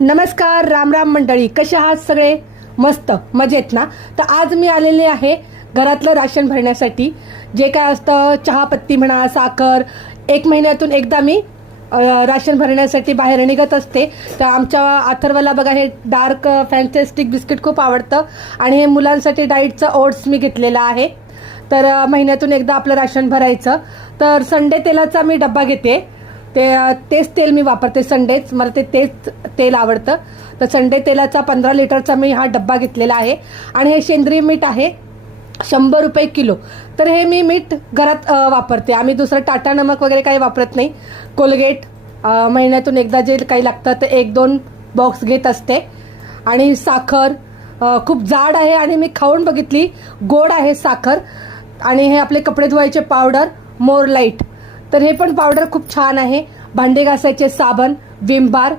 नमस्कार, राम राम मंडळी. कसे आहात सगळे? मस्त मजेत ना? तर आज मी आलेले आहे घरातलं राशन भरण्यासाठी. जे काय असतं, चहापत्ती म्हणा, साखर, 1 महिन्यातून एकदा मी राशन भरण्यासाठी बाहेर निघत असते. तर आमच्या अथर्वला बघा हे डार्क फॅन्टॅस्टिक बिस्किट खूप आवडतं आणि हे मुलांसाठी डाईटचं ओट्स मी घेतलेलं आहे. तर महिन्यातून एकदा आपलं राशन भरायचं. तर संडे तेलाचा मी डब्बा घेते. तेच तेल मी वापरते संडेच, मला तेच तेल आवडतं. तर संडे तेलाचा 15 लिटरचा मी हा डब्बा घेतलेला आहे. आणि हे सेंद्रिय मीठ आहे, 100 रुपये किलो. तर हे मी मीठ घरात वापरते. आम्ही दुसरं टाटा नमक वगैरे काही वापरत नाही. कोलगेट महिन्यातून एकदा जे काही लागतं ते 1-2 बॉक्स घेत असते. आणि साखर खूप जाड आहे आणि मी खाऊन बघितली, गोड आहे साखर. आणि हे आपले कपडे धुवायचे पावडर मोर लाईट, तर हे पण पावडर खूप छान आहे. भांडे घासायचे साबण, विम बार,